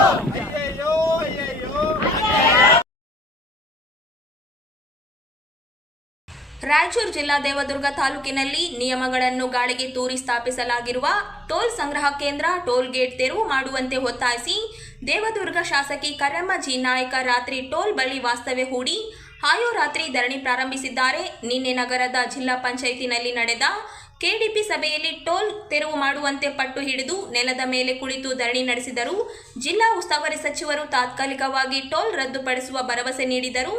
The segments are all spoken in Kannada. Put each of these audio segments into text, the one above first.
ಅಯ್ಯಯ್ಯೋ ಅಯ್ಯಯ್ಯೋ. ರಾಯಚೂರು ಜಿಲ್ಲಾ ದೇವದುರ್ಗ ತಾಲೂಕಿನಲ್ಲಿ ನಿಯಮಗಳನ್ನು ಗಾಳಿಗೆ ತೂರಿ ಸ್ಥಾಪಿಸಲಾಗಿರುವ ಟೋಲ್ ಸಂಗ್ರಹ ಕೇಂದ್ರ ಟೋಲ್ ಗೇಟ್ ತೆರವು ಮಾಡುವಂತೆ ಒತ್ತಾಯಿಸಿ ದೇವದುರ್ಗ ಶಾಸಕಿ ಕರ್ಯಮ್ಮ ಜಿ ನಾಯಕ ರಾತ್ರಿ ಟೋಲ್ ಬಳಿ ವಾಸ್ತವ್ಯ ಹೂಡಿ ಆಯೋರಾತ್ರಿ ಧರಣಿ ಪ್ರಾರಂಭಿಸಿದ್ದಾರೆ. ನಿನ್ನೆ ನಗರದ ಜಿಲ್ಲಾ ಪಂಚಾಯಿತಿನಲ್ಲಿ ನಡೆದ ಕೆಡಿಪಿ ಸಭೆಯಲ್ಲಿ ಟೋಲ್ ತೆರವು ಮಾಡುವಂತೆ ಪಟ್ಟು ಹಿಡಿದು ನೆಲದ ಮೇಲೆ ಕುಳಿತು ಧರಣಿ ನಡೆಸಿದರು. ಜಿಲ್ಲಾ ಉಸ್ತುವಾರಿ ಸಚಿವರು ತಾತ್ಕಾಲಿಕವಾಗಿ ಟೋಲ್ ರದ್ದುಪಡಿಸುವ ಭರವಸೆ ನೀಡಿದರು.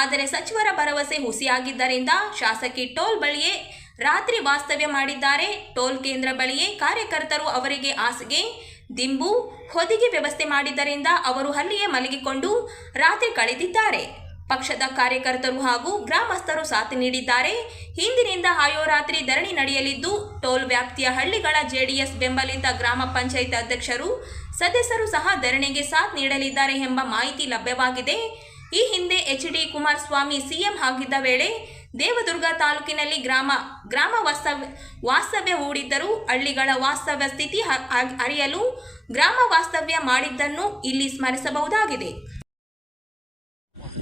ಆದರೆ ಸಚಿವರ ಭರವಸೆ ಹುಸಿಯಾಗಿದ್ದರಿಂದ ಶಾಸಕಿ ಟೋಲ್ ಬಳಿಯೇ ರಾತ್ರಿ ವಾಸ್ತವ್ಯ ಮಾಡಿದ್ದಾರೆ. ಟೋಲ್ ಕೇಂದ್ರ ಬಳಿಯೇ ಕಾರ್ಯಕರ್ತರು ಅವರಿಗೆ ಹಾಸಿಗೆ, ದಿಂಬು, ಹೊದಿಗೆ ವ್ಯವಸ್ಥೆ ಮಾಡಿದ್ದರಿಂದ ಅವರು ಅಲ್ಲಿಯೇ ಮಲಗಿಕೊಂಡು ರಾತ್ರಿ ಕಳೆದಿದ್ದಾರೆ. ಪಕ್ಷದ ಕಾರ್ಯಕರ್ತರು ಹಾಗೂ ಗ್ರಾಮಸ್ಥರು ಸಾಥ್ ನೀಡಿದ್ದಾರೆ. ಇಂದಿನಿಂದ ಆಯೋರಾತ್ರಿ ಧರಣಿ ನಡೆಯಲಿದ್ದು, ಟೋಲ್ ವ್ಯಾಪ್ತಿಯ ಹಳ್ಳಿಗಳ ಜೆಡಿಎಸ್ ಬೆಂಬಲಿತ ಗ್ರಾಮ ಪಂಚಾಯತ್ ಅಧ್ಯಕ್ಷರು, ಸದಸ್ಯರು ಸಹ ಧರಣಿಗೆ ಸಾಥ್ ನೀಡಲಿದ್ದಾರೆ ಎಂಬ ಮಾಹಿತಿ ಲಭ್ಯವಾಗಿದೆ. ಈ ಹಿಂದೆ ಎಚ್.ಡಿ. ಕುಮಾರಸ್ವಾಮಿ ಸಿಎಂ ಆಗಿದ್ದ ವೇಳೆ ದೇವದುರ್ಗ ತಾಲೂಕಿನಲ್ಲಿ ಗ್ರಾಮ ವಾಸ್ತವ್ಯ ಹೂಡಿದ್ದರು. ಹಳ್ಳಿಗಳ ವಾಸ್ತವ್ಯ ಸ್ಥಿತಿ ಅರಿಯಲು ಗ್ರಾಮ ವಾಸ್ತವ್ಯ ಮಾಡಿದ್ದನ್ನು ಇಲ್ಲಿ ಸ್ಮರಿಸಬಹುದಾಗಿದೆ.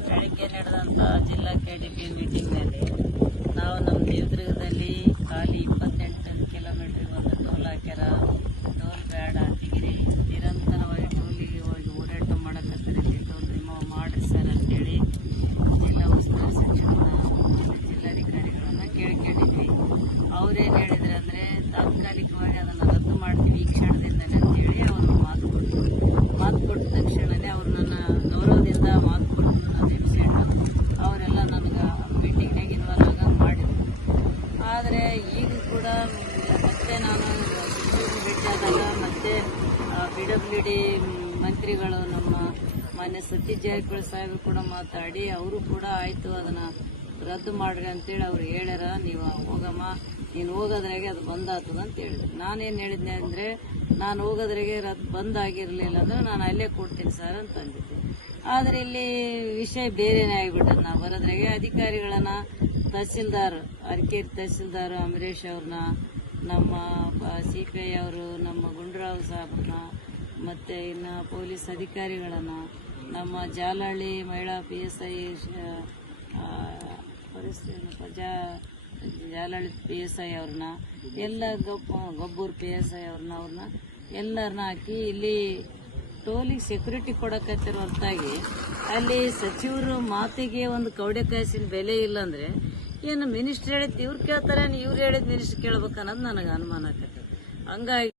ಬೆಳಗ್ಗೆ ನಡೆದಂಥ ಜಿಲ್ಲಾ ಕೆಡಿಪಿ ಮೀಟಿಂಗ್ನಲ್ಲಿ ನಾವು ನಮ್ಮ ದೇವದುರ್ಗದಲ್ಲಿ ಖಾಲಿ 28 ಕಿಲೋಮೀಟ್ರಿಗೆ ಒಂದು ಟೋಲ್ ಹಾಕ್ಯಾರ. ಟೋಲ್ ಬೇಡ ಅಂತಿಗಿರಿ, ನಿರಂತರವಾಗಿ ಟೋಲಿಗೆ ಹೋಗಿ ಓಡಾಟ ಮಾಡೋಕ್ಕಂತೇಳಿ ಟೋಲ್ ರಿಮೂವ್ ಮಾಡಿರಿ ಸರ್ ಅಂತೇಳಿ ಜಿಲ್ಲಾ ಉಸ್ತುವಾರಿ ಸಚಿವರನ್ನ ಜಿಲ್ಲಾಧಿಕಾರಿಗಳನ್ನ ಕೇಳ್ಕೊಂಡಿದ್ವಿ. ಅವ್ರೇನು ಹೇಳಿದ್ರು ಅಂದರೆ ತಾತ್ಕಾಲಿಕವಾಗಿ ಅದನ್ನು ರದ್ದು ಮಾಡ್ತೀವಿ ಈ ಕ್ಷಣದಿಂದಲೇ ಅಂತೇಳಿ ಅವರು ಮಾತು ಕೊಟ್ಟ ತಕ್ಷಣವೇ ಅವರು ನನ್ನ ಗೌರವದಿಂದ ಮಾತು ಕೊಟ್ಟು ನಾನು ಎಬ್ಸೆಂಡು ಅವರೆಲ್ಲ ನನಗೆ ಮೀಟಿಂಗ್ನಾಗ ಇನ್ವಾಲ್ವ್ ಆಗೋದು ಮಾಡಿದ್ರು. ಆದರೆ ಈಗ ಕೂಡ ಮತ್ತೆ ನಾನು ಭೇಟಿಯಾದಾಗ ಮತ್ತೆ PWD ಮಂತ್ರಿಗಳು ನಮ್ಮ ಮಾನ್ಯ ಸತೀಶ್ ಜಾರಕಿಹೊಳಿ ಸಾಹೇಬರು ಕೂಡ ಮಾತಾಡಿ ಅವರು ಕೂಡ ಆಯಿತು ಅದನ್ನು ರದ್ದು ಮಾಡ್ರಿ ಅಂತೇಳಿ ಅವ್ರು ಹೇಳ್ಯಾರ. ನೀವು ಹೋಗಮ್ಮ, ನೀನು ಹೋಗೋದ್ರಾಗೆ ಅದು ಬಂದ್ ಆಗ್ತದ ಅಂತ ಹೇಳಿದ್ರು. ನಾನೇನು ಹೇಳಿದ್ನೆ ಅಂದರೆ ನಾನು ಹೋಗೋದ್ರಾಗೆ ಬಂದ್ ಆಗಿರಲಿಲ್ಲ ಅಂದ್ರೆ ನಾನು ಅಲ್ಲೇ ಕೊಡ್ತೀನಿ ಸರ್ ಅಂತ ಅಂದಿದ್ದೆ. ಆದರೆ ಇಲ್ಲಿ ವಿಷಯ ಬೇರೆನೇ ಆಗಿಬಿಟ್ಟದ. ನಾವು ಬರೋದ್ರಾಗೆ ಅಧಿಕಾರಿಗಳನ್ನ ತಹಸೀಲ್ದಾರ್ ಅರಕೇರಿ ತಹಸೀಲ್ದಾರ್ ಅಮರೇಶ್ ಅವ್ರನ್ನ, ನಮ್ಮ CPI ಅವರು, ನಮ್ಮ ಗುಂಡ್ರಾವ್ ಸಾಹೇಬ್ರನ್ನ, ಮತ್ತು ಇನ್ನು ಪೊಲೀಸ್ ಅಧಿಕಾರಿಗಳನ್ನು, ನಮ್ಮ ಜಾಲಹಳ್ಳಿ ಮಹಿಳಾ PSI ಜಾಲಹಳ್ಳಿ PSI ಅವ್ರನ್ನ, ಎಲ್ಲ ಗೊಬ್ಬೂರು PSI ಅವ್ರನ್ನ ಎಲ್ಲರನ್ನ ಹಾಕಿ ಇಲ್ಲಿ ಟೋಲಿಗೆ ಸೆಕ್ಯೂರಿಟಿ ಕೊಡಕತ್ತಿರೋ ಹೊರತಾಗಿ ಅಲ್ಲಿ ಸಚಿವರು ಮಾತಿಗೆ ಒಂದು ಕೌಡೆಕಾಸಿನ ಬೆಲೆ ಇಲ್ಲ ಅಂದರೆ ಏನು ಮಿನಿಸ್ಟ್ರ್ ಹೇಳಿದ್ದು ಇವ್ರು ಕೇಳ್ತಾರೆ, ಇವ್ರು ಹೇಳಿದ ಮಿನಿಸ್ಟ್ರ್ ಕೇಳ್ಬೇಕು ಅನ್ನೋದು ನನಗೆ ಅನುಮಾನ ಆಕತ್ತೆ. ಹಂಗಾಗಿ